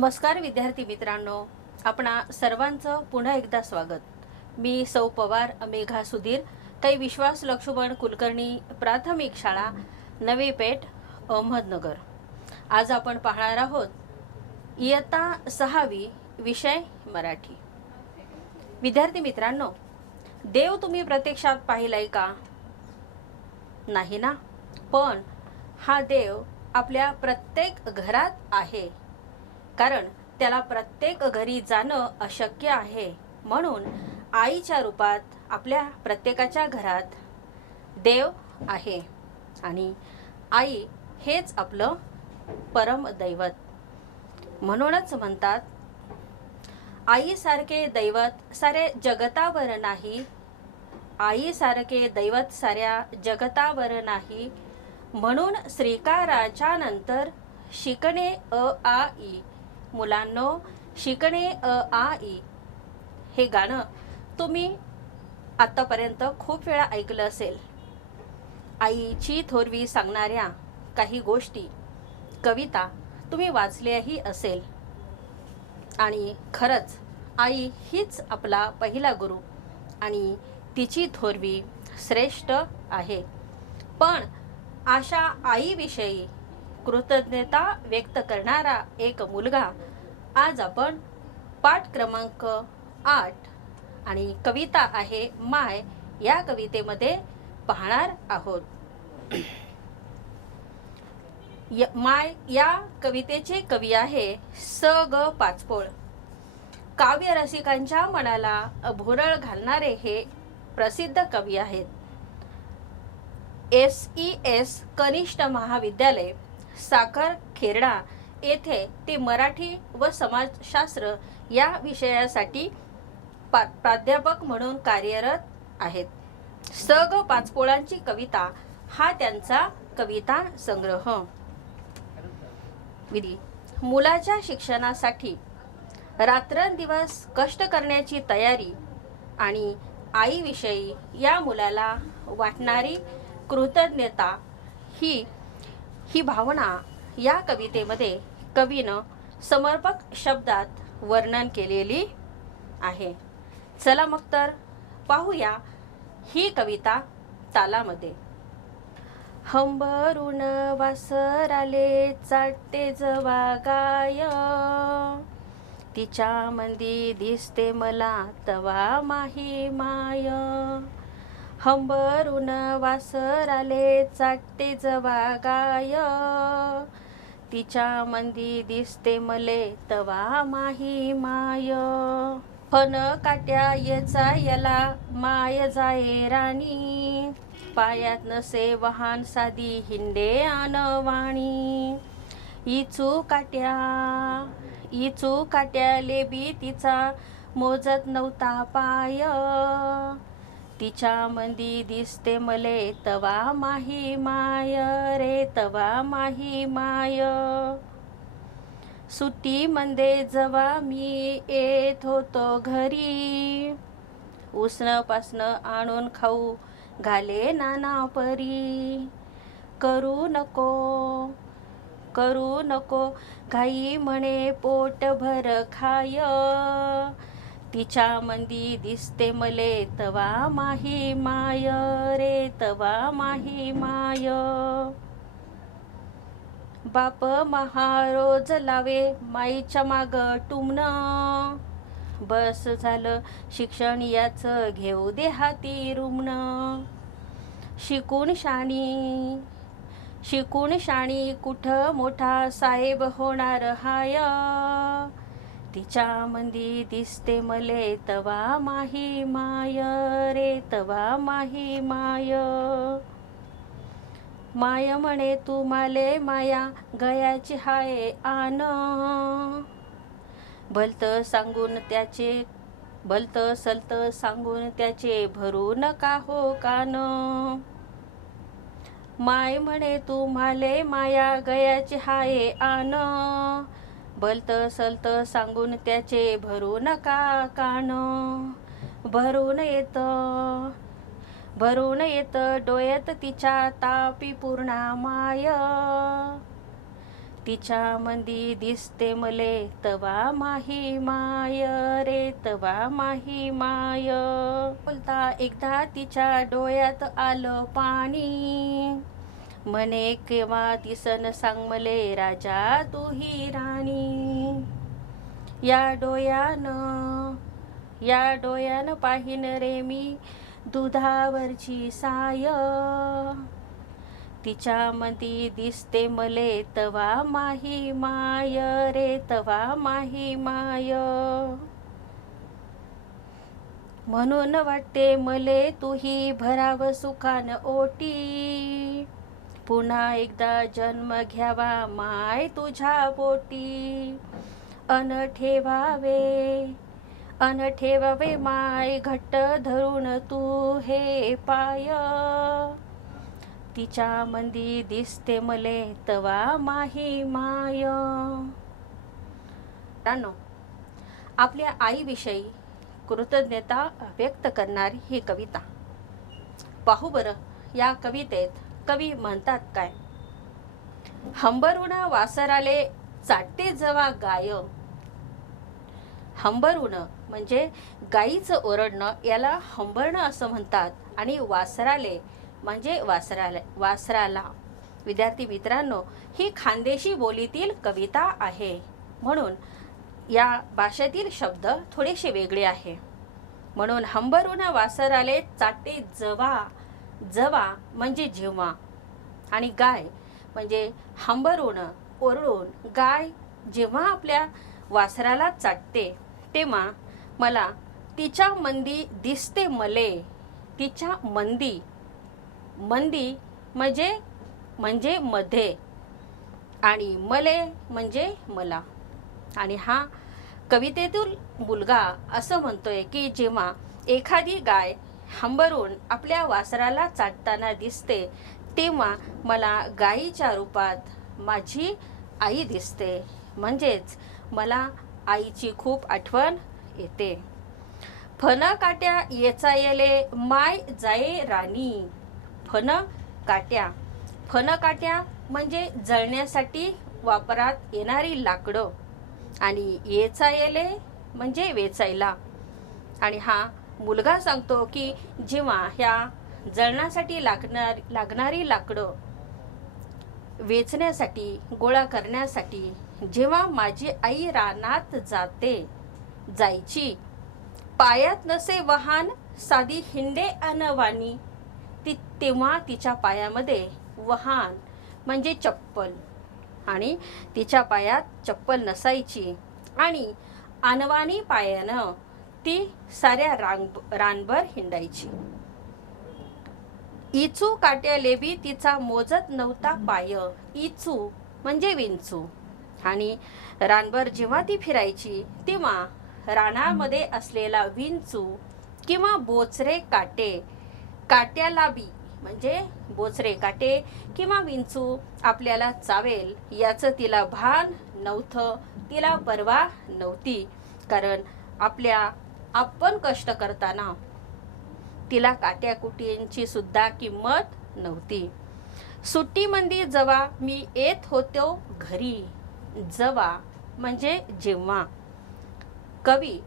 नमस्कार विद्यार्थी मित्रांनो, आपणा सर्वांचं पुन्हा एकदा स्वागत. मी सौ पवार मेघा सुधीर, कै विश्वास लक्ष्मण कुलकर्णी प्राथमिक शाळा नवे पेठ अहमदनगर. आज आपण पाहणार आहोत इयत्ता 6वी विषय मराठी. विद्यार्थी मित्रांनो, देव तुम्ही प्रत्यक्षात पाहिलाय का? नाही ना, पण हा देव आपल्या प्रत्येक घरात आहे. कारण त्याला प्रत्येक घरी जाणं अशक्य आहे, म्हणून आईच्या रूपात आपल्या प्रत्येकाच्या घरात देव आहे आणि आई हेच आपलं परम दैवत. म्हणूनच म्हणतात, आईसारखे दैवत सारे जगतावर नाही, आईसारखे दैवत साऱ्या जगतावर नाही. म्हणून श्रीकाराच्या नंतर शिकणे अ आ इ. मुलांनो, शिकणे अ आ इ हे गाणं तुम्ही आतापर्यंत खूप वेळा ऐकलं असेल. आईची थोरवी सांगणाऱ्या काही गोष्टी, कविता तुम्ही वाचल्याही असेल. आणि खरंच आई हीच आपला पहिला गुरु आणि तिची थोरवी श्रेष्ठ आहे. पण अशा आईविषयी कृतज्ञता व्यक्त करणारा एक मुलगा आज आपण पाठ क्रमांक 8 आणि कविता आहे माय या कवितेमध्ये पाहणार आहोत. माय या कवितेचे कवी आहे स ग पाचपोळ. काव्य रसिकांच्या मनाला भुरळ घालणारे हे प्रसिद्ध कवी आहेत. SES कनिष्ठ महाविद्यालय साखर खेरडा येथे ते मराठी व समाजशास्त्र या विषयासाठी प्राध्यापक म्हणून कार्यरत आहेत. स ग पाचपोळांची कविता हा त्यांचा कविता संग्रह. मुलाच्या शिक्षणासाठी रात्रंदिवस कष्ट करण्याची तयारी आणि आईविषयी या मुलाला वाटणारी कृतज्ञता ही भावना या कवितेमध्ये कवीनं समर्पक शब्दात वर्णन केलेली आहे. चला मग तर पाहूया ही कविता तालामध्ये. हंबरून वासराले चाटते जवा गाय, तिच्या मंदी दिसते मला तवा माही माय. हंबरून वासराले चाटते जवा गाय, तिच्या मंदी दिसते मले तवा माही माय. फन काट्या येचा याला माय जाये राणी, पायात नसे वाहन साधी हिंडे आनवाणी. इचू काट्या लेबी तिचा मोजत नव्हता पाय, तिच्या मंदी दिसते मले तवा माही माय रे तवा माही माय. सुट्टी मंदे जवा मी येत होतो घरी, उसनं पासनं आणून खाऊ घाले नाना परी. करू नको घाई म्हणे पोटभर खाय, तिच्या मंदी दिसते मले तवा माही माय रे तवा माही माय. बाप महारोज लावे माईच्या माग टुमणं, बस झालं शिक्षण याचं घेऊ दे हाती रुमणं. शिकून शाणी कुठं मोठा साहेब होणार हाय, तिच्या मंदी दिसते मले तवा माही माय रे तवा माही माय. माय म्हणे तू माले माया गयाची हाय आन, भलत सलत सांगून त्याचे भरू नका हो कान. माय म्हणे तू माले माया गयाची हाय आन, भलत सलत सांगून त्याचे भरू नका कान. भरून येत डोळ्यात तिच्या तापी पूर्णा माय, तिच्या मंदी दिसते मले तवा माही माय रे तवा माही माय. बोलता एकदा तिच्या डोळ्यात आलं पाणी, म्हणे केव्हा तिसन सांग मले राजा तू ही राणी. या डोळ्यानं पाहिन रे मी दुधावरची साय, तिच्या मधी दिसते मले तवा माही माय रे तवा माही माय. म्हणून वाटते मले तुही भराव सुखान ओटी, पुन्हा एकदा जन्म घ्यावा माय तुझ्या पोटी. अन ठेवावे माय घट्ट धरून तू हे पाय, तिच्या मंदी दिसते मले तवा माही माय. मित्रांनो, आपल्या आईविषयी कृतज्ञता व्यक्त करणारी ही कविता पाहू बरं. या कवितेत कवी म्हणतात काय? हंबरून वासराले चाटते जवा गाय. हंबरून म्हणजे गाईचं ओरडणं, याला हंबरणं असं म्हणतात. आणि वासराले म्हणजे वासराला. विद्यार्थी मित्रांनो, ही खानदेशी बोलीतील कविता आहे, म्हणून या भाषेतील शब्द थोडेसे वेगळे आहे. म्हणून हंबरून वासराले चाटे जवा, जवा म्हणजे जेव्हा, आणि गाय म्हणजे हंबरून ओरडून गाय जेव्हा आपल्या वासराला चाटते तेव्हा मला तिच्या मंदी दिसते मले. तिच्या मंदी म्हणजे मध्ये, आणि मले म्हणजे मला. आणि हा कवितेतील मुलगा असं म्हणतोय की जेव्हा एखादी गाय हंबरून आपल्या वासराला चाटताना दिसते तेव्हा मला गायीच्या रूपात माझी आई दिसते, म्हणजेच मला आईची खूप आठवण येते. फन काट्या येचायले माय जाये राणी. फन काट्या म्हणजे जळण्यासाठी वापरात येणारी लाकडं, आणि येचायले म्हणजे वेचायला. आणि हा मुलगा सांगतो की जेव्हा ह्या जळण्यासाठी लागणारी लाकडं वेचण्यासाठी, गोळा करण्यासाठी जेव्हा माझी आई रानात जायची, पायात नसे वाहन साधी हिंडे अनवाणी, तेव्हा तिच्या पायामध्ये वाहन म्हणजे चप्पल, आणि तिच्या पायात चप्पल नसायची, आणि अनवाणी पायानं ती साऱ्या रानभर हिंडायची. इचू काट्यालेबी तिचा मोजत नव्हता पाय. इचू म्हणजे विंचू, आणि रानभर जेव्हा ती फिरायची तेव्हा रानामध्ये असलेला विंचू किंवा बोचरे काट्याला बी म्हणजे बोचरे काटे किंवा विंचू आपल्याला चावेल याचं तिला भान नव्हतं, तिला पर्वा नव्हती. कारण आपण कष्ट करताना तिला काट्याकुटींची सुद्धा किंमत नव्हती. सुट्टीमंदी जवा मी येत होतो घरी. जवा म्हणजे जेव्हा. कवी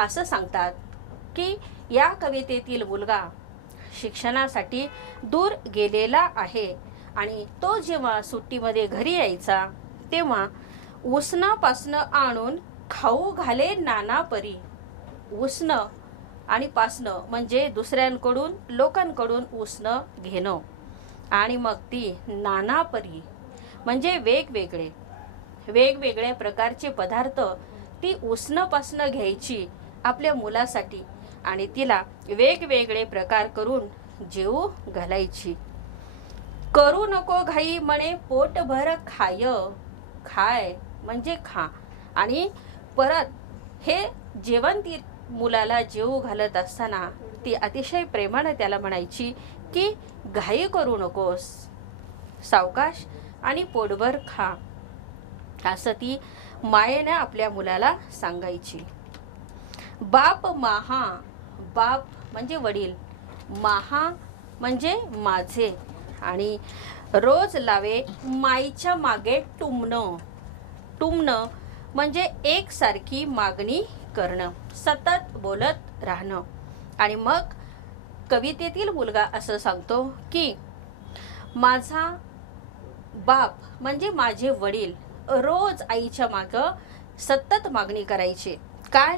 असं सांगतात की या कवितेतील मुलगा शिक्षणासाठी दूर गेलेला आहे, आणि तो जेव्हा सुट्टीमध्ये घरी यायचा तेव्हा उसनं पासनं आणून खाऊ घाले नाना परी. उसनं आणि पासनं म्हणजे दुसऱ्यांकडून, लोकांकडून उसनं घेणं, आणि मग ती नाना परी म्हणजे वेगवेगळ्या प्रकारचे पदार्थ ती उसनं पासनं घ्यायची आपल्या मुलासाठी, आणि तिला वेगवेगळे प्रकार करून जेवू घालायची. करू नको घाई म्हणे पोटभर खाय म्हणजे खा. आणि परत हे जेवण ती मुलाला जेवू घालत असताना ती अतिशय प्रेमाने त्याला म्हणायची की घाई करू नकोस, सावकाश आणि पोटभर खा, असं ती मायेने आपल्या मुलाला सांगायची. बाप म्हणजे वडील, माहा म्हणजे माझे, आणि रोज लावे माईच्या मागे टुमणं. टुमणं म्हणजे एकसारखी मागणी करणं, सतत बोलत राहणं. आणि मग कवितेतील मुलगा असं सांगतो की माझा बाप म्हणजे माझे वडील रोज आईच्या मागं सतत मागणी करायचे. काय?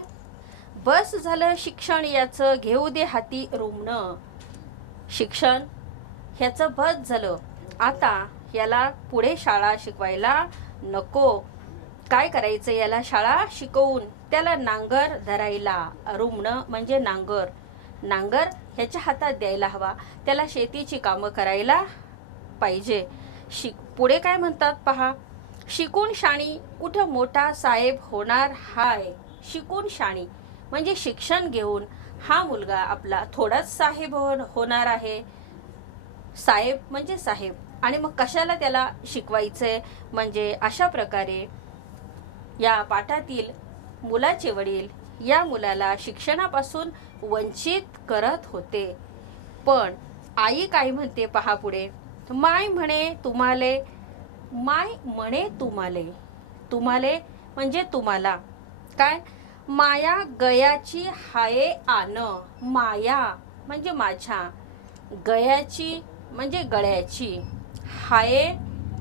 बस झालं शिक्षण याचं, घेऊ दे हाती रुमणं. शिक्षण ह्याचं बस झालं, आता याला पुढे शाळा शिकवायला नको. काय करायचं याला शाळा शिकवून? त्याला नांगर धरायला. रुमणं म्हणजे नांगर. नांगर ह्याच्या हातात द्यायला हवा. त्याला शेतीची कामं करायला पाहिजे. पुढे काय म्हणतात पहा, शिकून शाणी कुठं मोठा साहेब होणार हाय. शिकून शाणी म्हणजे शिक्षण घेऊन हा मुलगा आपला थोडाच साहेब होणार आहे. साहेब म्हणजे साहेब. आणि मग कशाला त्याला शिकवायचंय? म्हणजे अशा प्रकारे या पाठातील मुलाचे वडील या मुलाला शिक्षणापासून वंचित करत होते. पण आई काय म्हणते पहा पुढे, माय म्हणे तुम्हाले. माय म्हणे तुम्हाले. तुम्हाले म्हणजे तुम्हाला. काय? माया गयाची हाये आन. माया म्हणजे माझ्या, गयाची म्हणजे गळ्याची, हाये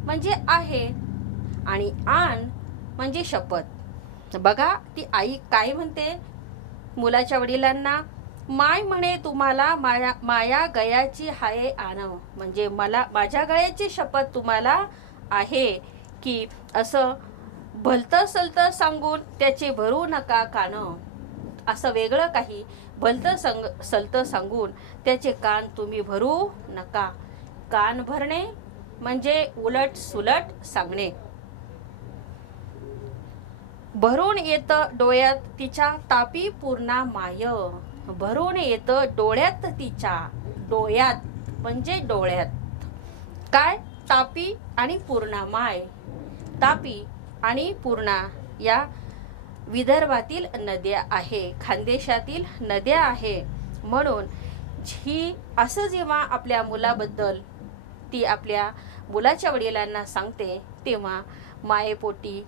म्हणजे आहे, आणि आन म्हणजे शपथ. बघा ती आई काय म्हणते मुलाच्या वडिलांना, माय म्हणे तुम्हाला माया गयाची हाये आन, म्हणजे मला माझ्या गळ्याची शपथ तुम्हाला आहे की. असं भलतं सलतं सांगून त्याचे भरू नका कान. असं वेगळं काही भलतं सलतं सांगून त्याचे कान तुम्ही भरू नका. कान भरणे म्हणजे उलट सुलट सांगणे. भरून येतं डोळ्यात तिच्या तापी पूर्णा माय. भरून येतं डोळ्यात तिच्या. डोळ्यात म्हणजे डोळ्यात. काय? तापी आणि पूर्णा माय. तापी आणि पूर्णा या विदर्भातील नद्या आहे, खानदेशातील नद्या आहे. म्हणून ही असं जेव्हा आपल्या मुलाबद्दल ती आपल्या मुलाच्या वडिलांना सांगते तेव्हा मायेपोटी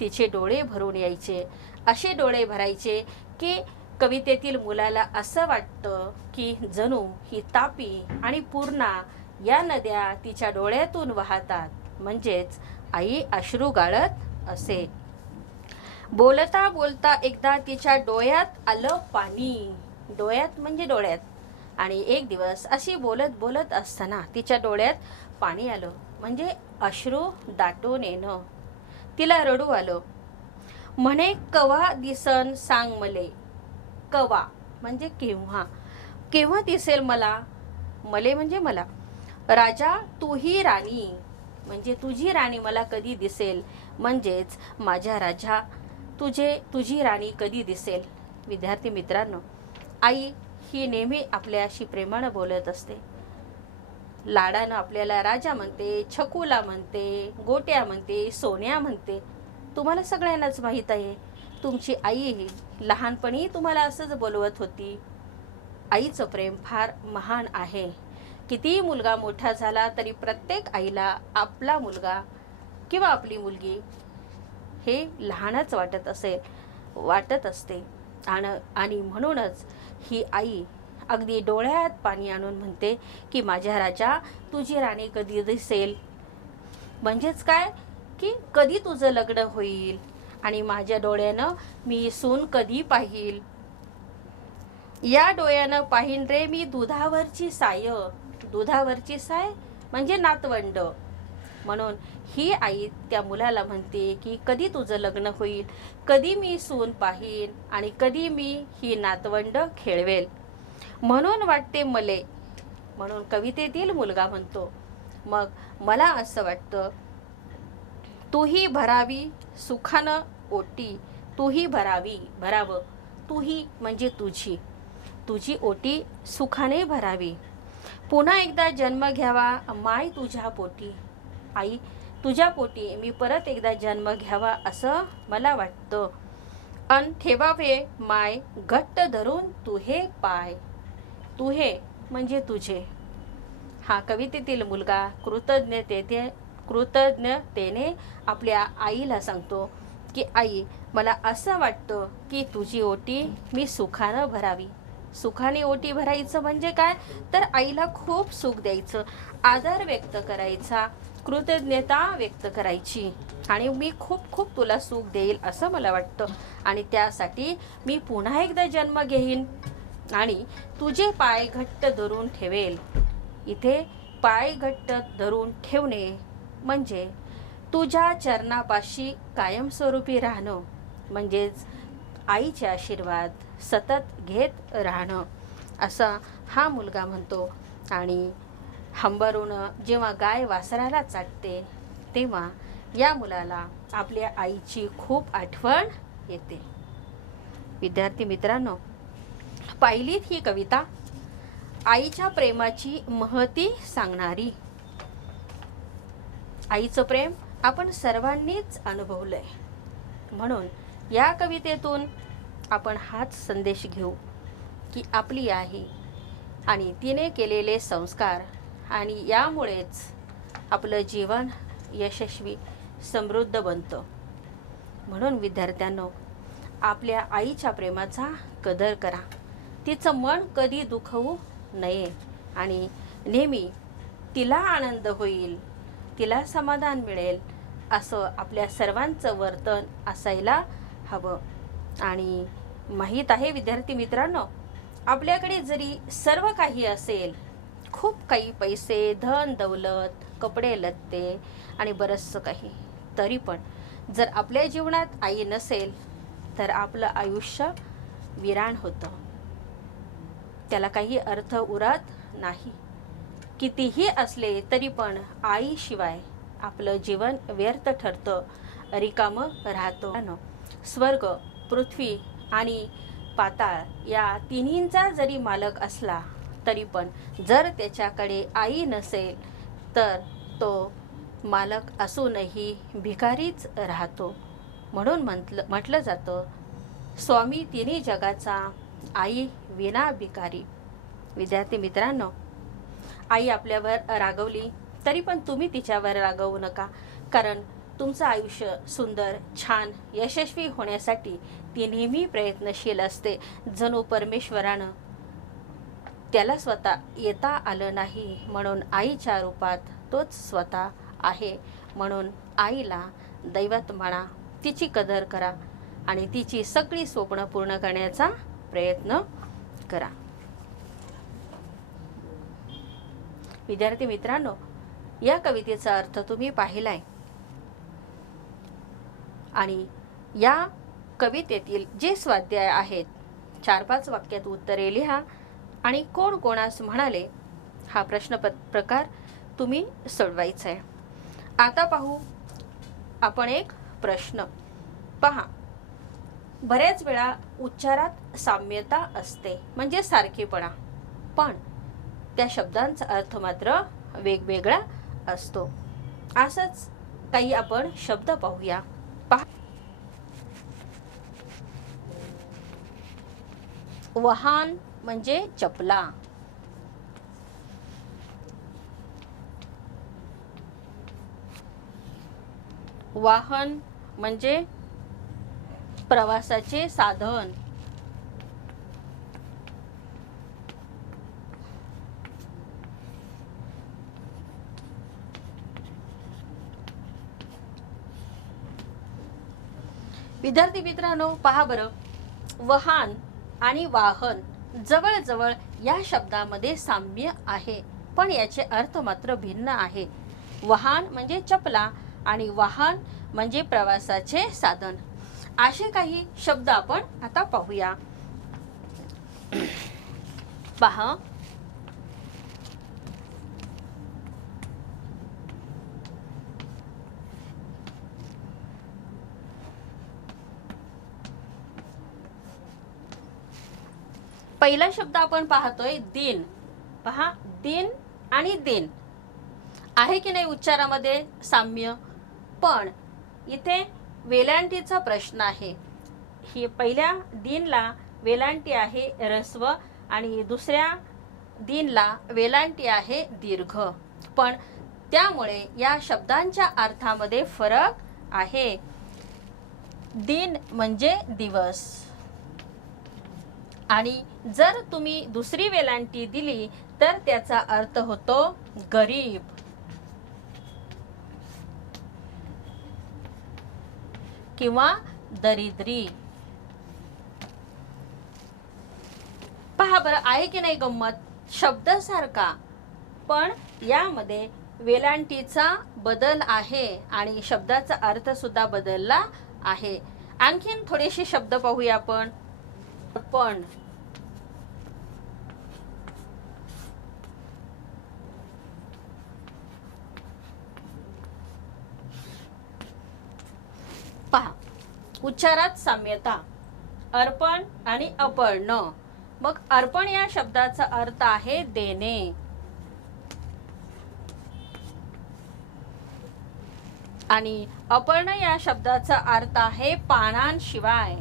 तिचे डोळे भरून यायचे. असे डोळे भरायचे की कवितेतील मुलाला असं वाटतं की जणू ही तापी आणि पूर्णा या नद्या तिच्या डोळ्यातून वाहतात, म्हणजेच आई अश्रू गाळत असे. बोलता बोलता एकदा तिच्या डोळ्यात आलं पाणी. डोळ्यात म्हणजे डोळ्यात. आणि एक दिवस अशी बोलत बोलत असताना तिच्या डोळ्यात पाणी आलं, म्हणजे अश्रू दाटून येणं. तिला रडू आलं. म्हणे कवा दिसन सांग मले. कवा म्हणजे केव्हा. केव्हा दिसेल मला. मले म्हणजे मला. राजा तूही राणी म्हणजे तुझी राणी मला कधी दिसेल. म्हणजेच माझ्या राजा तुझी राणी कधी दिसेल. विद्यार्थी मित्रांनो, आई ही नेहमी आपल्याशी प्रेमानं बोलत असते. लाडानं आपल्याला राजा म्हणते, छकुला म्हणते, गोट्या म्हणते, सोन्या म्हणते. तुम्हाला सगळ्यांनाच माहीत आहे. तुमची आई लहानपणी तुम्हाला असंच बोलवत होती. आईचं प्रेम फार महान आहे. कितीही मुलगा मोठा झाला तरी प्रत्येक आईला आपला मुलगा किंवा आपली मुलगी हे लहानच वाटत असते. आणि म्हणूनच ही आई अगदी डोळ्यात पाणी आणून म्हणते की माझ्या राजा तुझी राणी कधी दिसेल. म्हणजेच काय की कधी तुझं लग्न होईल आणि माझ्या डोळ्यानं मी सून कधी पाहील. या डोळ्यानं पाहीन रे मी दुधावरची साय. दुधावरची साय म्हणजे नातवंड. म्हणून ही आई त्या मुलाला म्हणते की कधी तुझं लग्न होईल, कधी मी सून पाहीन आणि कधी मी ही नातवंड खेळवेल. म्हणून वाटते मले. म्हणून कवितेतील मुलगा म्हणतो, मग मला असं वाटतं तूही भरावी सुखानं ओटी. तूही भरावं. तूही म्हणजे तुझी ओटी सुखाने भरावी. पुन्हा एकदा जन्म घ्यावा माय तुझ्या पोटी. आई तुझ्या पोटी मी परत एकदा जन्म घ्यावा असं मला वाटतं. अन ठेवावे माय घट्ट धरून तुहे पाय. तुहे म्हणजे तुझे. हा कवितेतील मुलगा कृतज्ञतेने आपल्या आईला सांगतो की आई, मला असं वाटतं की तुझी ओटी मी सुखानं भरावी. सुखाने ओटी भरायचं म्हणजे काय, तर आईला खूप सुख द्यायचं, आदर व्यक्त करायचा, कृतज्ञता व्यक्त करायची, आणि मी खूप खूप तुला सुख देईल असं मला वाटतं. आणि त्यासाठी मी पुन्हा एकदा जन्म घेईन आणि तुझे पाय घट्ट धरून ठेवेल. इथे पाय घट्ट धरून ठेवणे म्हणजे तुझ्या चरणापाशी कायमस्वरूपी राहणं, म्हणजेच आईचे आशीर्वाद सतत घेत राहणं, असा हा मुलगा म्हणतो. आणि हंबरून जेव्हा गाय वासराला चाटते तेव्हा या मुलाला आपल्या आईची खूप आठवण येते. विद्यार्थी मित्रांनो, पाहिलीत ही कविता आईच्या प्रेमाची महती सांगणारी. आईचं प्रेम आपण सर्वांनीच अनुभवलंय, म्हणून या कवितेतून आपण हाच संदेश घेऊ की आपली आई आणि तिने केलेले संस्कार, आणि यामुळेच आपलं जीवन यशस्वी समृद्ध बनतं. म्हणून विद्यार्थ्यांनो, आपल्या आईच्या प्रेमाचा कदर करा, तिचं मन कधी दुखवू नये, आणि नेहमी तिला आनंद होईल, तिला समाधान मिळेल असं आपल्या सर्वांचं वर्तन असायला हवं. आणि माहीत आहे विद्यार्थी मित्रांनो, आपल्याकडे जरी सर्व काही असेल, खूप काही पैसे, धन दौलत, कपडे लत्ते आणि बरंचसं काही, तरी पण जर आपल्या जीवनात आई नसेल तर आपलं आयुष्य विरान होतं, त्याला काही अर्थ उरत नाही. कितीही असले तरी पण आईशिवाय आपलं जीवन व्यर्थ ठरतं, रिकामं राहतं. स्वर्ग, पृथ्वी आणि पाताळ या तिन्हींचा जरी मालक असला तरी पण जर त्याच्याकडे आई नसेल तर तो मालक असूनही भिकारीच राहतो. म्हणून म्हटलं जातं, स्वामी तिन्ही जगाचा, आई विना भिकारी. विद्यार्थी मित्रांनो, आई आपल्यावर रागवली तरी पण तुम्ही तिच्यावर रागवू नका, कारण तुमचं आयुष्य सुंदर, छान, यशस्वी होण्यासाठी ती नेहमी प्रयत्नशील असते. जणू परमेश्वरानं त्याला स्वतः येता आलं नाही, म्हणून आईच्या रूपात तोच स्वतः आहे. म्हणून आईला दैवत माना, तिची कदर करा आणि तिची सगळी स्वप्न पूर्ण करण्याचा प्रयत्न करा. विद्यार्थी मित्रांनो, या कवितेचा अर्थ तुम्ही पाहिलाय, आणि या कवितेतील जे स्वाध्याय आहेत 4-5 वाक्यात उत्तरे लिहा आणि कोण कोणास म्हणाले हा प्रश्न प्रकार तुम्ही सोडवायचा आहे. आता पाहू आपण एक प्रश्न. पहा, बऱ्याच वेळा उच्चारात साम्यता असते, म्हणजे सारखेपणा, पण त्या शब्दांचा अर्थ मात्र वेगवेगळा असतो. असंच काही आपण शब्द पाहूया. पहा, वाहन म्हणजे चपला. वाहन म्हणजे प्रवासाचे साधन. विद्यार्थी मित्रांनो, पहा बरं, वाहन आणि वाहन जवळजवळ या शब्दामध्ये साम्य आहे, पण याचे अर्थ मात्र भिन्न आहे. वाहन म्हणजे चपला आणि वाहन म्हणजे प्रवासाचे साधन. असे काही शब्द आपण आता पाहूया. पहा, पहिला शब्द आपण पाहतोय दिन. पहा, दिन आणि दिन आहे की नाही उच्चारामध्ये साम्य, पण इथे वेलांटीचा प्रश्न आहे. ही पहिल्या दिनला वेलांटी आहे ऱ्हस्व, आणि दुसऱ्या दिनला वेलांटी आहे दीर्घ, पण त्यामुळे या शब्दांच्या अर्थामध्ये फरक आहे. दिन म्हणजे दिवस, आणि जर तुम्ही दुसरी वेलांटी दिली तर त्याचा अर्थ होतो गरीब किंवा दरिद्री. पहा बरं, आहे की नाही गंमत? शब्द सारखा, पण यामध्ये वेलांटीचा बदल आहे आणि शब्दाचा अर्थ सुद्धा बदलला आहे. आणखीन थोडेसे शब्द पाहूया आपण. अर्पण, पहा उच्चारात साम्यता. अर्पण आणि अपर्ण. मग अर्पण या शब्दाचा अर्थ आहे देणे, आणि अपर्ण या शब्दाचा अर्थ आहे पानांशिवाय.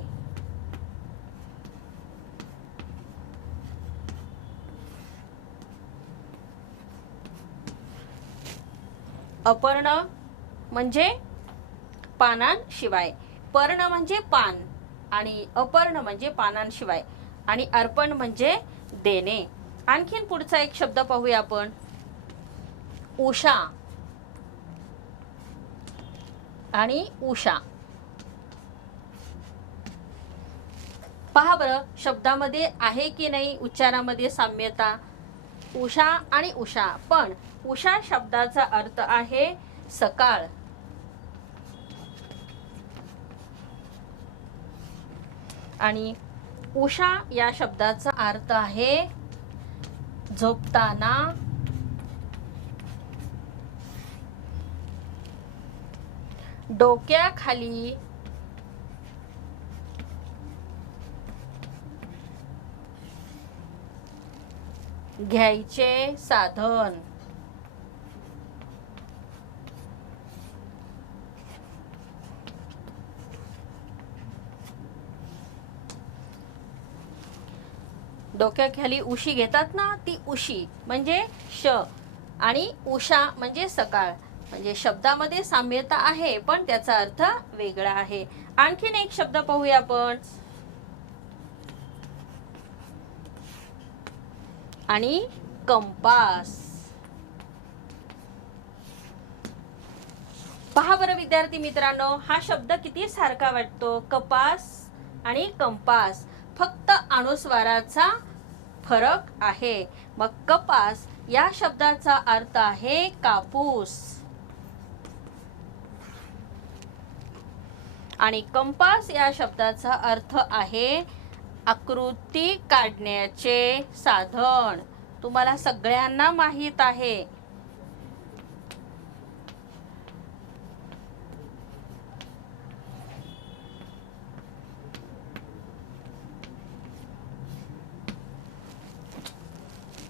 अपर्ण म्हणजे पानांशिवाय, पर्ण म्हणजे पान, आणि अपर्ण म्हणजे पानांशिवाय, आणि अर्पण म्हणजे देणे. आणखीन पुढचा एक शब्द पाहूया आपण. उषा आणि उषा. पहा बरं, शब्दामध्ये आहे की नाही उच्चारामध्ये साम्यता. उषा आणि उषा, पण उषा शब्दाचा अर्थ आहे सकाळ, आणि उषा या शब्दाचा अर्थ आहे झोपताना, डोक्याखाली घ्यायचे साधन. डोक्याखाली उशी घेतात ना, ती उशी म्हणजे श, आणि उषा म्हणजे सकाळ. म्हणजे शब्दामध्ये साम्यता आहे, पण त्याचा अर्थ वेगळा आहे. आणखीन एक शब्द पाहूया आपण. आणि कंपास. पहा बरं विद्यार्थी मित्रांनो, हा शब्द किती सारखा वाटतो. कपास आणि कंपास, फक्त अनुस्वाराचा फरक आहे. मग कपास या शब्दाचा अर्थ आहे कापूस, आणि कंपास या शब्दाचा अर्थ आहे आकृती काढण्याचे साधन. तुम्हाला सगळ्यांना माहित आहे.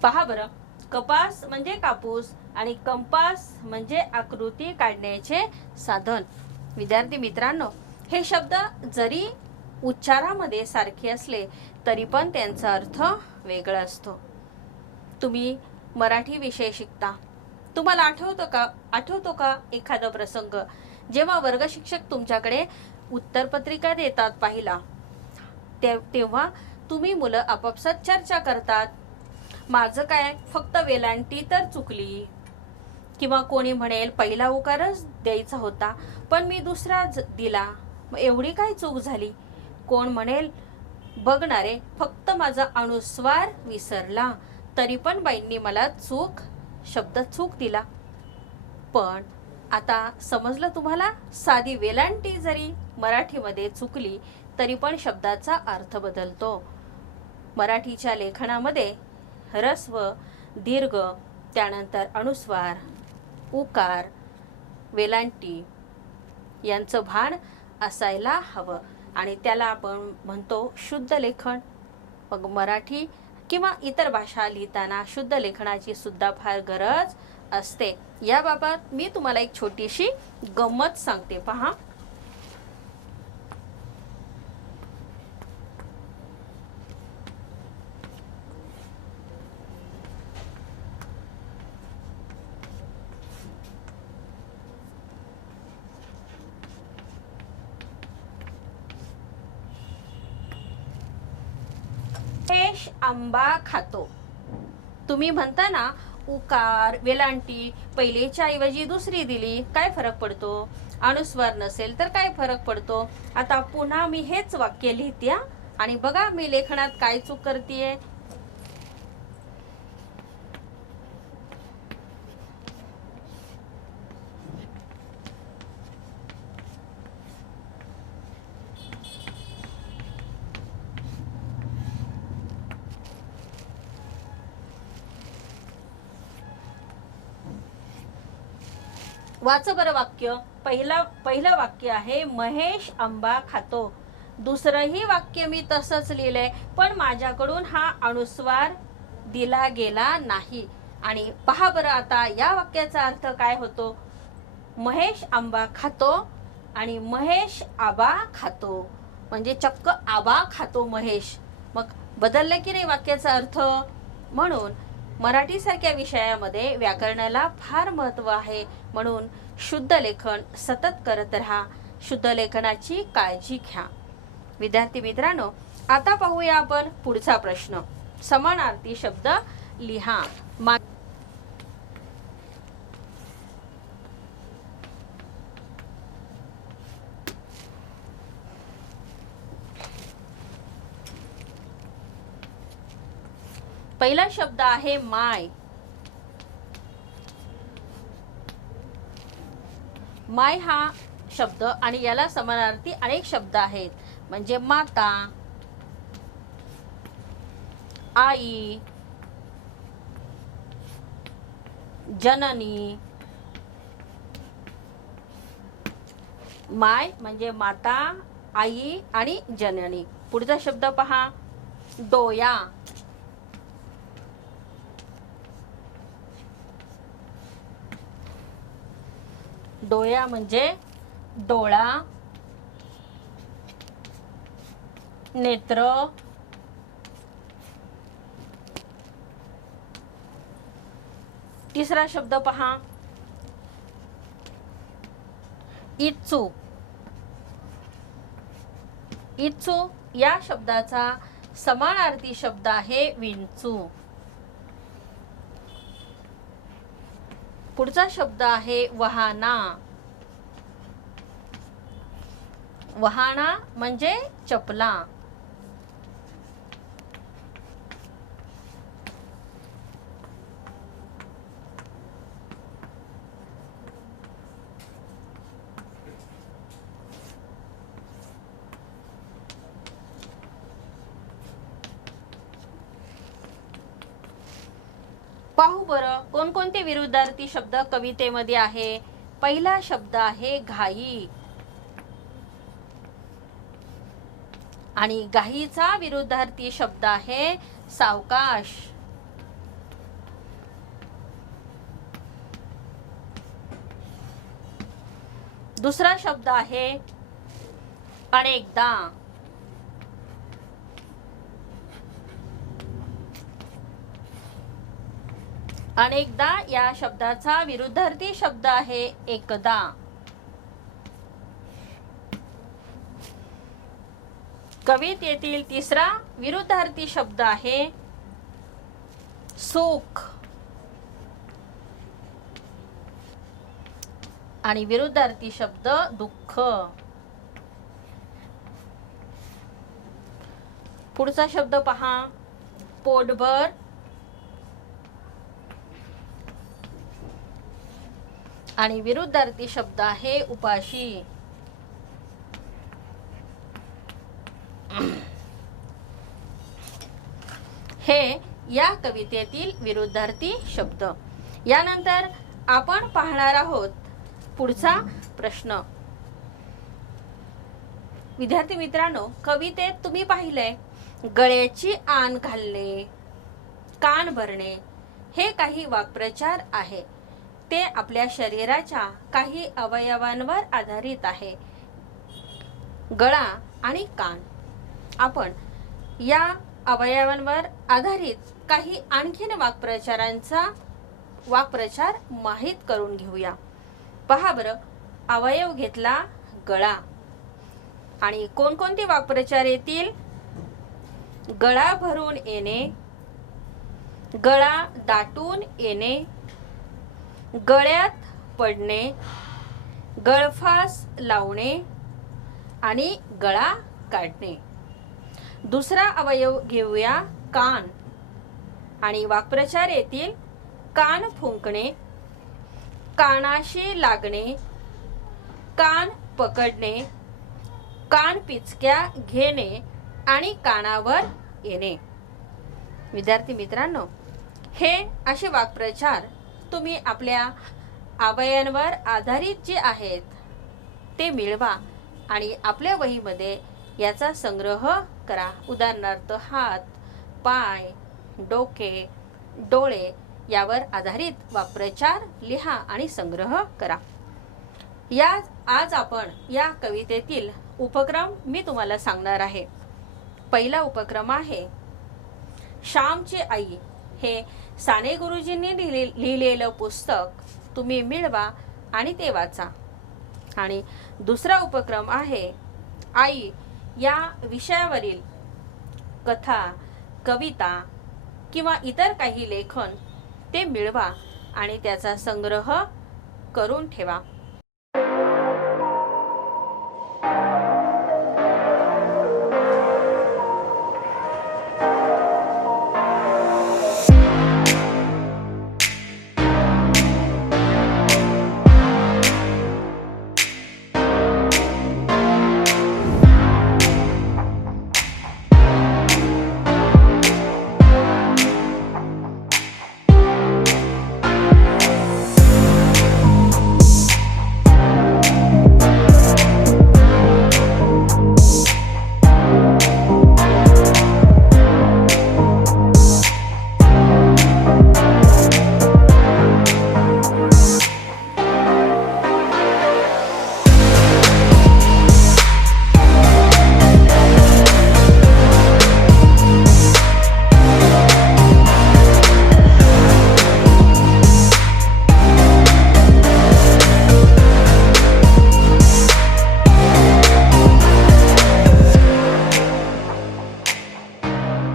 पहा बरं, कपास म्हणजे कापूस आणि कंपास म्हणजे आकृती काढण्याचे साधन. विद्यार्थी मित्रांनो, हे शब्द जरी उच्चारामध्ये सारखे असले तरी पण त्यांचा अर्थ वेगळा असतो. तुम्ही मराठी विषय शिकता, तुम्हाला आठवतो का एखादा प्रसंग जेव्हा वर्ग शिक्षक तुमच्याकडे उत्तरपत्रिका देतात पाहिला, तेव्हा तुम्ही मुलं आपापसात चर्चा करतात. माझं काय, फक्त वेलांटी तर चुकली, किंवा कोणी म्हणेल पहिला उकारच द्यायचा होता पण मी दुसरा दिला, मग एवढी काय चूक झाली. कोण म्हणेल बघणारे फक्त माझा अनुस्वार विसरला तरी पण बाईंनी मला शब्द चूक दिला. पण आता समजलं तुम्हाला, साधी वेलांटी जरी मराठीमध्ये चुकली तरी पण शब्दाचा अर्थ बदलतो. मराठीच्या लेखनामध्ये ह्रस्व, दीर्घ, त्यानंतर अनुस्वार, उकार, वेलांटी यांचं भान असायला हवं, आणि त्याला आपण म्हणतो शुद्ध लेखन. मग मराठी किंवा इतर भाषा लिहिताना शुद्ध लेखनाची सुद्धा फार गरज असते. याबाबत मी तुम्हाला एक छोटीशी गंमत सांगते. पहा, महेश आंबा खातो. तुम्ही म्हणता ना, उकार वेलांटी पहिलेच्या ऐवजी दुसरी दिली, काय फरक पडतो? अनुस्वार नसेल तर काय फरक पडतो? आता पुन्हा मी हेच वाक्य लिहिते आणि बघा मी लेखनात काय चूक करतेय. वाच बरं वाक्य. पहिलं वाक्य आहे महेश आंबा खातो. दुसरंही वाक्य मी तसंच लिहिलंय, पण माझ्याकडून हा अनुस्वार दिला गेला नाही. आणि पहा बरं आता या वाक्याचा अर्थ काय होतो. महेश आंबा खातो आणि महेश आबा खातो, म्हणजे चक्क आबा खातो महेश. मग बदललं की नाही वाक्याचा अर्थ. म्हणून मराठी सारख्या विषयामध्ये व्याकरणाला फार महत्त्व आहे. म्हणून शुद्ध लेखन सतत करत राहा. शुद्ध लेखनाची काळजी घ्या. विद्यार्थी मित्रांनो, आता पाहूया आपण पुढचा प्रश्न. समानार्थी शब्द लिहा. पहिला शब्द आहे माय. माय हा शब्द आणि याला समानार्थी अनेक शब्द आहेत. म्हणजे माता, आई, जननी. माय म्हणजे माता, आई आणि जननी. पुढचा शब्द पहा, डोया. डोया म्हणजे डोळा, नेत्र. तिसरा शब्द पहा, इच्छु. इच्छु या शब्दाचा समानार्थी शब्द आहे विंचू. पुढचा शब्द आहे वहाना. वहाना म्हणजे चपला. पाहू बरं कोणकोणते विरुद्धार्थी शब्द कवितेमध्ये आहे. पहिला शब्द आहे घाई. आणि घाईचा विरुद्धार्थी शब्द आहे सावकाश. दुसरा शब्द आहे अनेकदा. अनेकदा या शब्दाचा विरुद्धार्थी शब्द आहे एकदा. कवितेतील तिसरा विरुद्धार्थी शब्द आहे सुख. आणि विरुद्धार्थी शब्द दुःख. पुढचा शब्द पहा, पोटभर. आणि विरुद्धार्थी शब्द आहे उपाशी. हे या कवितेतील विरुद्धार्थी शब्द. यानंतर आपण पाहणार आहोत पुढचा प्रश्न. विद्यार्थी मित्रांनो, कवितेत तुम्ही पाहिले गळ्याची आण घालणे, कान भरणे हे काही वाक्प्रचार आहे. ते आपल्या शरीराच्या काही अवयवांवर आधारित आहे. गळा आणि कान. आपण या अवयवांवर आधारित काही आणखीन वाक्प्रचार माहीत करून घेऊया. पहा बरं, अवयव घेतला गळा. आणि कोणकोणते वाक्प्रचार येतील. गळा भरून येणे, गळा दाटून येणे, गळ्यात पडणे, गळफास लावणे आणि गळा काढणे. दुसरा अवयव घेऊया कान. आणि वाक्प्रचार येतील कान फुंकणे, कानाशी लागणे, कान पकडणे, कान पिचक्या घेणे आणि कानावर येणे. विद्यार्थी मित्रांनो, हे असे वाक्प्रचार तुम्ही आपल्या अवयवांवर आधारित जे आहेत ते मिळवा आणि आपल्या वहीमध्ये याचा संग्रह करा. उदाहरणार्थ हात, पाय, डोके, डोळे यावर आधारित वाक्प्रचार लिहा आणि संग्रह करा. आज आपण या कवितेतील उपक्रम मी तुम्हाला सांगणार आहे. पहिला उपक्रम आहे श्यामची आई. हे साने गुरुजींनी लिहिलेलं पुस्तक तुम्ही मिळवा आणि ते वाचा. आणि दुसरा उपक्रम आहे आई या विषयावरील कथा, कविता किंवा इतर काही लेखन ते मिळवा आणि त्याचा संग्रह करून ठेवा.